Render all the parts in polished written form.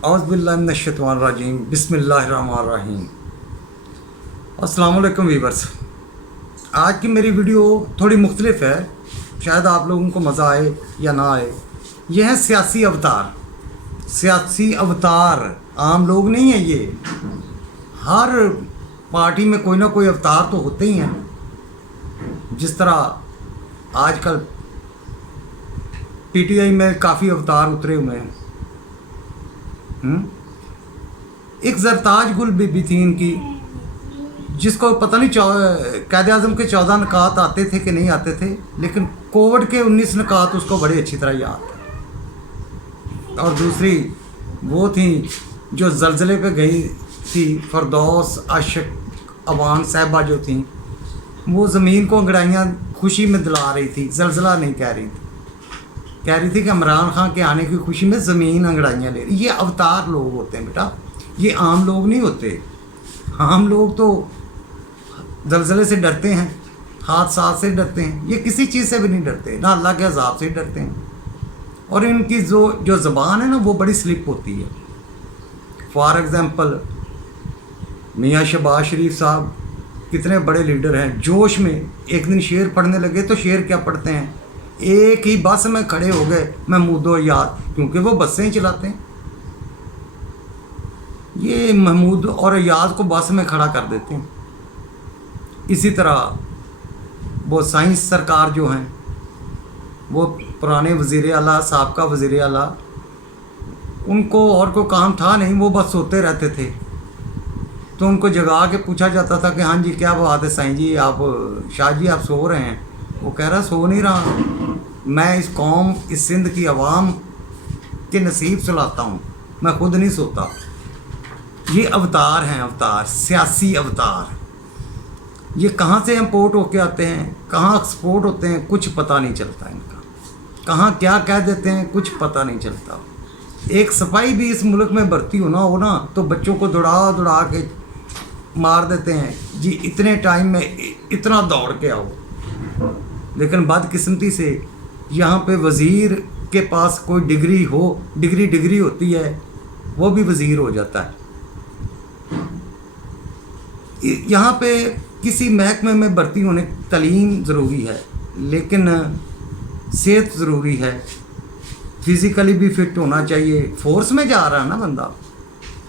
औज़ुबिल्लाहिमिनश्शैतानिर्रजीम बिस्मिल्लाहिर्रहमानिर्रहीम। अस्सलाम वालेकुम वीवर्स। आज की मेरी वीडियो थोड़ी मुख्तलिफ है, शायद आप लोगों को मज़ा आए या ना आए। ये है सियासी अवतार। सियासी अवतार आम लोग नहीं है ये। हर पार्टी में कोई ना कोई अवतार तो होते ही हैं। जिस तरह आजकल पीटीआई में काफ़ी अवतार उतरे हुए हैं। एक जरताज गुल बीबी थी इनकी, जिसको पता नहीं कायद आज़म के 14 नकात आते थे कि नहीं आते थे, लेकिन कोविड के 19 नकात उसको बड़े अच्छी तरह याद थे। और दूसरी वो थी जो जलजले पे गई थी, फरदौस आशिक अवान साहिबा जो थी, वो ज़मीन को अंगड़ाइयाँ खुशी में दिला रही थी, जलजला नहीं कह रही थी। कह रही थी कि इमरान खान के आने की खुशी में ज़मीन अंगड़ाइयाँ ले रही। ये अवतार लोग होते हैं बेटा, ये आम लोग नहीं होते। आम लोग तो जलजले से डरते हैं, हादसा से डरते हैं, ये किसी चीज़ से भी नहीं डरते, ना अल्लाह के अज़ाब से डरते हैं। और इनकी जो ज़बान है ना, वो बड़ी स्लिप होती है। फॉर एग्ज़ाम्पल मियाँ शहबाज शरीफ साहब कितने बड़े लीडर हैं, जोश में एक दिन शेर पढ़ने लगे तो शेर क्या पढ़ते हैं, एक ही बस में खड़े हो गए महमूद और याद, क्योंकि वो बसें ही चलाते हैं। ये महमूद और याद को बस में खड़ा कर देते हैं। इसी तरह वो साइंस सरकार जो हैं, वो पुराने वज़ीर आला, साबका वज़ीर आला, उनको और कोई काम था नहीं, वो बस सोते रहते थे। तो उनको जगा के पूछा जाता था कि हाँ जी क्या बात है साईं जी, आप शाह जी आप सो रहे हैं। वो कह रहा सो नहीं रहा, मैं इस कौम, इस सिंध की आवाम के नसीब सुलाता हूँ, मैं खुद नहीं सोता। ये अवतार हैं, अवतार, सियासी अवतार। ये कहाँ से इम्पोर्ट होके आते हैं, कहाँ एक्सपोर्ट होते हैं, कुछ पता नहीं चलता इनका। कहाँ क्या कह देते हैं, कुछ पता नहीं चलता। एक सिपाही भी इस मुल्क में भर्ती हो ना तो बच्चों को दौड़ा दौड़ा के मार देते हैं जी, इतने टाइम में इतना दौड़ के आओ। लेकिन बदकिस्मती से यहाँ पे वज़ीर के पास कोई डिग्री हो, डिग्री होती है, वो भी वज़ीर हो जाता है। यहाँ पे किसी महकमे में भर्ती होने तालीम ज़रूरी है, लेकिन सेहत ज़रूरी है, फिज़िकली भी फिट होना चाहिए। फोर्स में जा रहा है ना बंदा,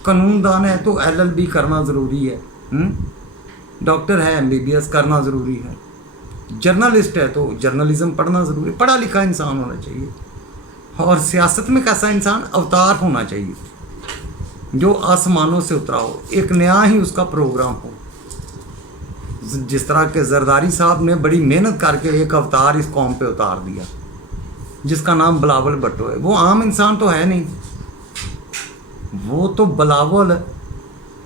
कानूनदान है तो LLB करना ज़रूरी है, डॉक्टर है MBBS करना ज़रूरी है, जर्नलिस्ट है तो जर्नलिज़म पढ़ना ज़रूरी है, पढ़ा लिखा इंसान होना चाहिए। और सियासत में कैसा इंसान, अवतार होना चाहिए जो आसमानों से उतरा हो, एक नया ही उसका प्रोग्राम हो। जिस तरह के जरदारी साहब ने बड़ी मेहनत करके एक अवतार इस कौम पे उतार दिया, जिसका नाम बिलावल भुट्टो है। वो आम इंसान तो है नहीं, वो तो बिलावल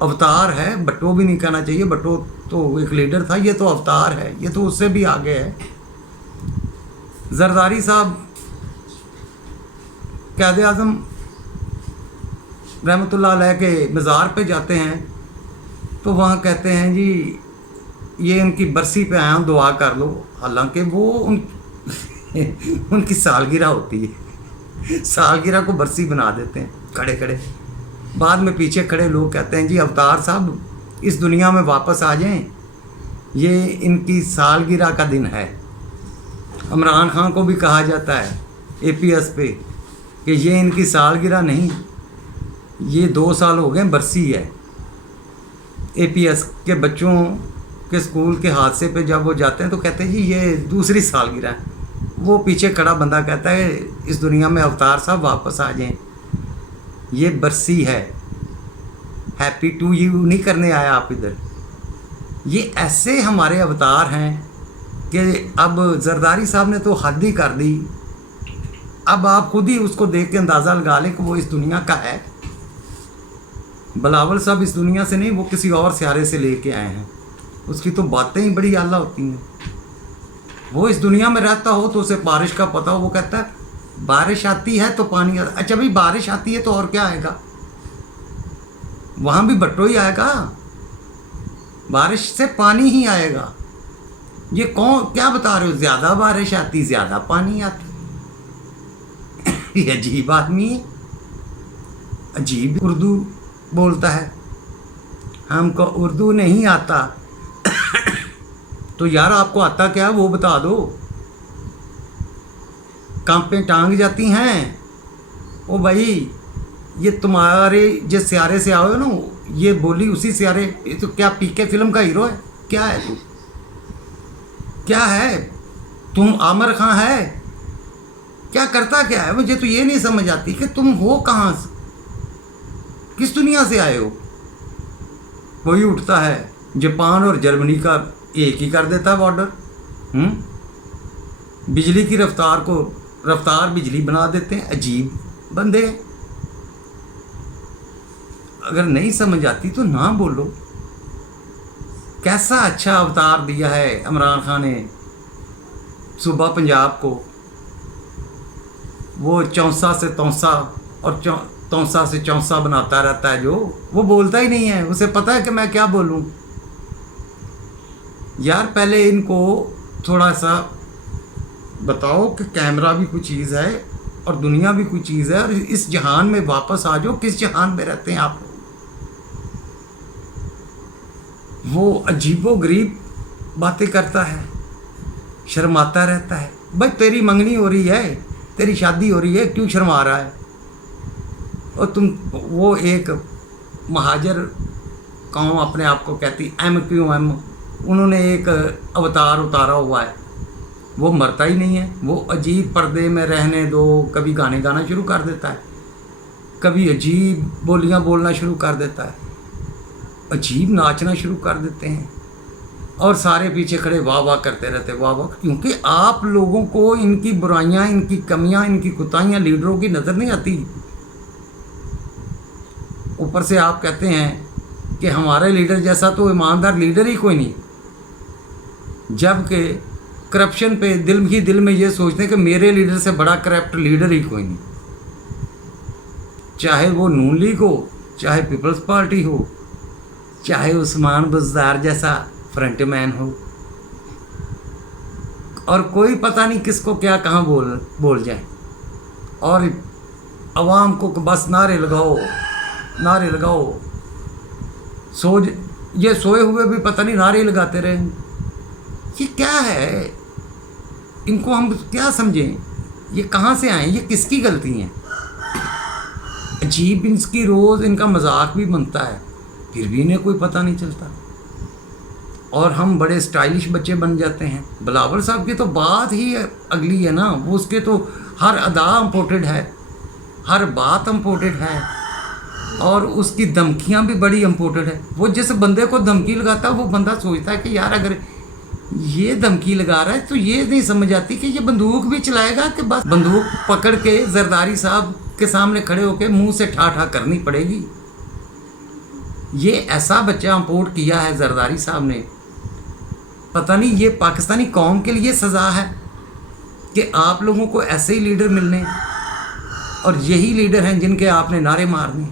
अवतार है, भुट्टो भी नहीं कहना चाहिए। भुट्टो तो एक लीडर था, ये तो अवतार है, ये तो उससे भी आगे है। जरदारी साहब कायद आज़म रहमतुल्लाह अलैह के मज़ार पे जाते हैं तो वहाँ कहते हैं जी ये उनकी बरसी पे आया हूँ, दुआ कर लो। हालांकि वो उनकी सालगिरह होती है, सालगिरह को बरसी बना देते हैं खड़े खड़े। बाद में पीछे खड़े लोग कहते हैं जी अवतार साहब इस दुनिया में वापस आ जाएं, ये इनकी सालगिरह का दिन है। इमरान खान को भी कहा जाता है APS पे कि ये इनकी सालगिरह नहीं, ये 2 साल हो गए बरसी है। APS के बच्चों के स्कूल के हादसे पे जब वो जाते हैं तो कहते हैं जी ये दूसरी सालगिरह है। वो पीछे खड़ा बंदा कहता है इस दुनिया में अवतार साहब वापस आ जाएं, ये बरसी है, हैप्पी टू यू नहीं करने आया आप इधर। ये ऐसे हमारे अवतार हैं कि अब जरदारी साहब ने तो हद ही कर दी। अब आप खुद ही उसको देख के अंदाज़ा लगा लें कि वो इस दुनिया का है। बिलावल साहब इस दुनिया से नहीं, वो किसी और सियारे से लेके आए हैं। उसकी तो बातें ही बड़ी आला होती हैं। वो इस दुनिया में रहता हो तो उसे बारिश का पता हो, वो कहता है बारिश आती है तो पानी आता। अच्छा भाई बारिश आती है तो और क्या आएगा, वहाँ भी भुट्टो ही आएगा, बारिश से पानी ही आएगा। ये कौन क्या बता रहे हो, ज़्यादा बारिश आती ज़्यादा पानी आता। ये अजीब आदमी है। अजीब उर्दू बोलता है, हमको उर्दू नहीं आता। तो यार आपको आता क्या वो बता दो। कांपें टांग जाती हैं। ओ भाई ये तुम्हारे जिस सियारे से आओ ना, ये बोली उसी सियारे। ये तो क्या पीके फिल्म का हीरो है? क्या है तू? क्या है तुम? आमिर खान है? क्या करता क्या है? मुझे तो ये नहीं समझ आती कि तुम हो कहाँ से, किस दुनिया से आए हो। कोई उठता है जापान और जर्मनी का एक ही कर देता है बॉर्डर। बिजली की रफ्तार को रफ्तार बिजली बना देते हैं। अजीब बंदे। अगर नहीं समझ आती तो ना बोलो। कैसा अच्छा अवतार दिया है इमरान खान ने सूबा पंजाब को। वो चौंसा से तौंसा और तौंसा से चौंसा बनाता रहता है। जो वो बोलता ही नहीं है, उसे पता है कि मैं क्या बोलूं। यार पहले इनको थोड़ा सा बताओ कि कैमरा भी कोई चीज़ है और दुनिया भी कोई चीज़ है, और इस जहान में वापस आ जाओ। किस जहान में रहते हैं आप? वो अजीबोगरीब बातें करता है, शर्माता रहता है। भाई तेरी मंगनी हो रही है, तेरी शादी हो रही है, क्यों शर्मा रहा है? और तुम वो एक महाजर कौम अपने आप को कहती MQM, उन्होंने एक अवतार उतारा हुआ है। वो मरता ही नहीं है। वो अजीब पर्दे में रहने दो, कभी गाने गाना शुरू कर देता है, कभी अजीब बोलियां बोलना शुरू कर देता है, अजीब नाचना शुरू कर देते हैं, और सारे पीछे खड़े वाह वाह करते रहते वाह वाह। क्योंकि आप लोगों को इनकी बुराइयां, इनकी कमियां, इनकी कुताइयां लीडरों की नज़र नहीं आती। ऊपर से आप कहते हैं कि हमारे लीडर जैसा तो ईमानदार लीडर ही कोई नहीं, जबकि करप्शन पे दिल में ये सोचते हैं कि मेरे लीडर से बड़ा करप्ट लीडर ही कोई नहीं। चाहे वो नून लीग हो, चाहे पीपल्स पार्टी हो, चाहे उस्मान बुज़दार जैसा फ्रंटमैन हो, और कोई पता नहीं किसको क्या कहाँ बोल जाए। और आवाम को बस नारे लगाओ नारे लगाओ। ये सोए हुए भी पता नहीं नारे लगाते रहे। ये क्या है? इनको हम क्या समझें? ये कहाँ से आए? ये किसकी गलती है? अजीब इनकी रोज़ इनका मजाक भी बनता है, फिर भी इन्हें कोई पता नहीं चलता। और हम बड़े स्टाइलिश बच्चे बन जाते हैं। बिलावल साहब की तो बात ही अगली है ना। वो उसके तो हर अदा इम्पोर्टेड है, हर बात इम्पोर्टेड है, और उसकी धमकियां भी बड़ी इम्पोर्टेड है। वो जिस बंदे को धमकी लगाता है वो बंदा सोचता है कि यार अगर ये धमकी लगा रहा है तो ये नहीं समझ आती कि ये बंदूक भी चलाएगा कि बस बंदूक पकड़ के जरदारी साहब के सामने खड़े होकर मुंह से ठा करनी पड़ेगी। ये ऐसा बच्चा इम्पोर्ट किया है जरदारी साहब ने। पता नहीं ये पाकिस्तानी कौम के लिए सज़ा है कि आप लोगों को ऐसे ही लीडर मिलने, और यही लीडर हैं जिनके आपने नारे मारने।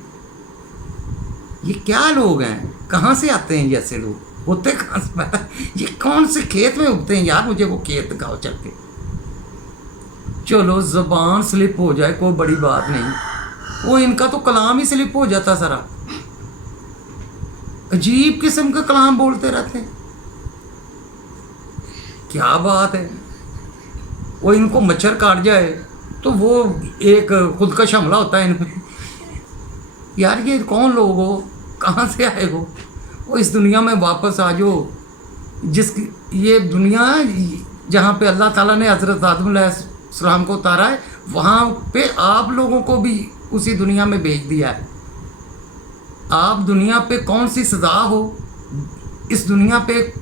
ये क्या लोग हैं? कहाँ से आते हैं? जैसे लोग होते कहाँ से? पता ये कौन से खेत में उगते हैं यार? मुझे वो खेत दिखाओ चल के। चलो ज़बान स्लिप हो जाए कोई बड़ी बात नहीं, वो इनका तो कलाम ही स्लिप हो जाता सारा। अजीब किस्म का कलाम बोलते रहते हैं। क्या बात है? वो इनको मच्छर काट जाए तो वो एक खुदकश हमला होता है इन पे। यार ये कौन लोग हो? कहाँ से आए हो? वो इस दुनिया में वापस आ जाओ, ये दुनिया जहाँ पे अल्लाह ताला ने हज़रत आदम अलैहिस्सलाम को उतारा है, वहाँ पे आप लोगों को भी उसी दुनिया में भेज दिया है। आप दुनिया पे कौन सी सज़ा हो? इस दुनिया पे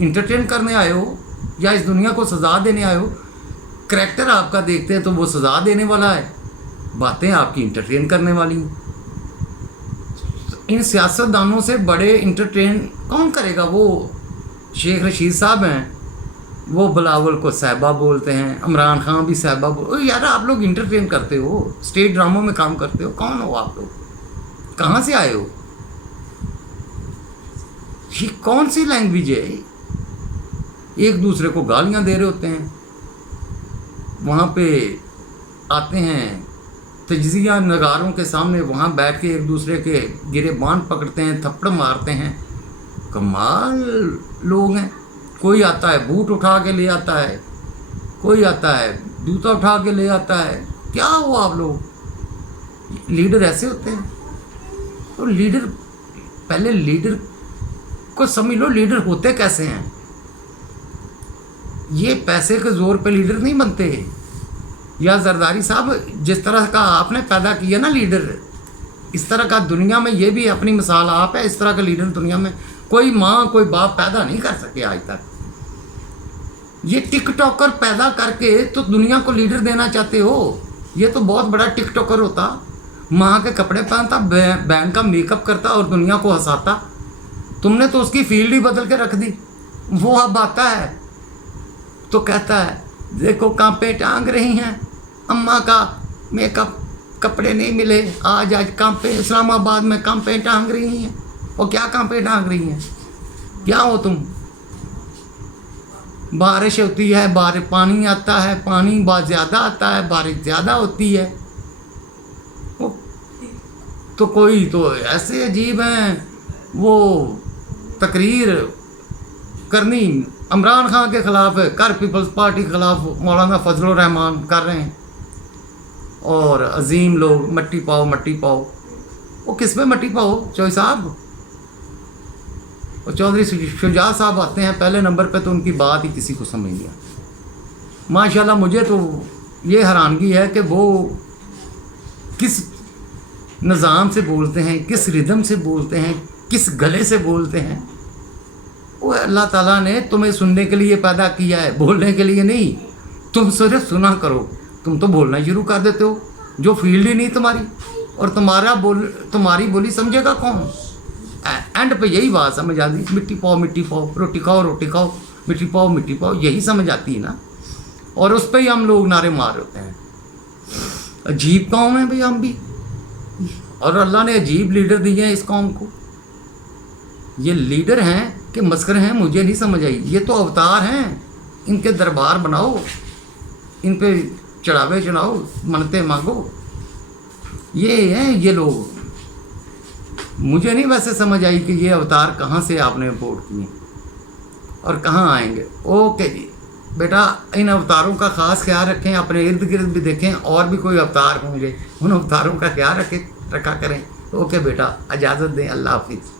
इंटरटेन करने आए हो या इस दुनिया को सज़ा देने आए हो? करैक्टर आपका देखते हैं तो वो सज़ा देने वाला है, बातें आपकी इंटरटेन करने वाली हैं। इन सियासतदानों से बड़े इंटरटेन कौन करेगा? वो शेख रशीद साहब हैं, वो बिलावल को साहिबा बोलते हैं, इमरान खान भी साहिबा बोल। यार आप लोग इंटरटेन करते हो, स्टेट ड्रामों में काम करते हो। कौन हो आप लोग? कहाँ से आए हो? ये कौन सी लैंग्वेज है? एक दूसरे को गालियाँ दे रहे होते हैं, वहाँ पे आते हैं تجزیہ نگاروں کے سامنے وہاں بیٹھ کے ایک دوسرے کے گریبان پکڑتے ہیں، تھپڑ مارتے ہیں. کمال لوگ ہیں. کوئی آتا ہے بوٹ اٹھا کے لے آتا ہے، کوئی آتا ہے جوتا اٹھا کے لے آتا ہے. کیا ہو آپ لوگ؟ لیڈر ایسے ہوتے ہیں. تو لیڈر، پہلے لیڈر کو سمجھ لو لیڈر ہوتے کیسے ہیں. یہ پیسے کے زور پہ لیڈر نہیں بنتے. یا زرداری صاحب جس طرح کا آپ نے پیدا کیا نا لیڈر، اس طرح کا دنیا میں یہ بھی اپنی مثال آپ ہے. اس طرح کا لیڈر دنیا میں کوئی ماں کوئی باپ پیدا نہیں کر سکے آج تک. یہ ٹک ٹاکر پیدا کر کے تو دنیا کو لیڈر دینا چاہتے ہو. یہ تو بہت بڑا ٹک ٹاکر ہوتا، ماں کے کپڑے پہنتا، بہن کا میک اپ کرتا اور دنیا کو ہنساتا. تم نے تو اس کی فیلڈ ہی بدل کے رکھ دی. وہ اب آتا ہے تو کہتا ہے دیکھو کانپے ٹانگ رہی ہیں، اماں کا میک اپ کپڑے نہیں ملے، آج کانپے اسلام آباد میں کانپے ٹانگ رہی ہیں. اور کیا کانپے ٹانگ رہی ہیں؟ کیا ہو تم؟ بارش ہوتی ہے، پانی آتا ہے، پانی بہت زیادہ آتا ہے، بارش زیادہ ہوتی ہے. تو کوئی تو ایسے عجیب ہیں، وہ تقریر کرنی عمران خان کے خلاف ہے، کر پیپلز پارٹی کے خلاف مولانا فضل الرحمان کر رہے ہیں. اور عظیم لوگ مٹی پاؤ مٹی پاؤ. وہ کس میں مٹی پاؤ؟ چوہی صاحب اور چودھری شجاع صاحب آتے ہیں پہلے نمبر پہ تو ان کی بات ہی کسی کو سمجھ نہیں آتی. ماشاءاللہ مجھے تو یہ حیرانگی ہے کہ وہ کس نظام سے بولتے ہیں، کس ردم سے بولتے ہیں، کس گلے سے بولتے ہیں. وہ اللہ تعالیٰ نے تمہیں سننے کے لیے پیدا کیا ہے، بولنے کے لیے نہیں. تم صرف سنا کرو، تم تو بولنا شروع کر دیتے ہو جو فیلڈ ہی نہیں تمہاری. اور تمہاری بولی سمجھے گا کون؟ اینڈ پہ یہی بات سمجھ آتی، مٹی پاؤ، روٹی کھاؤ، مٹی پاؤ، یہی سمجھ آتی ہے نا. اور اس پہ ہی ہم لوگ نعرے مار ہوتے ہیں. عجیب قوم ہے بھئی ہم بھی. اور اللہ نے عجیب لیڈر دیے ہیں اس قوم کو. یہ لیڈر ہیں کہ مسخر ہیں مجھے نہیں سمجھ آئی. یہ تو اوتار ہیں، ان کے دربار بناؤ، ان پہ چڑھاوے چڑھاؤ، منتیں مانگو. یہ ہیں یہ لوگ. مجھے نہیں ویسے سمجھ آئی کہ یہ اوتار کہاں سے آپ نے امپورٹ کیے اور کہاں آئیں گے. اوکے جی بیٹا، ان اوتاروں کا خاص خیال رکھیں، اپنے ارد گرد بھی دیکھیں اور بھی کوئی اوتار ہوں گے، ان اوتاروں کا خیال رکھا کریں. اوکے بیٹا، اجازت دیں. اللہ حافظ.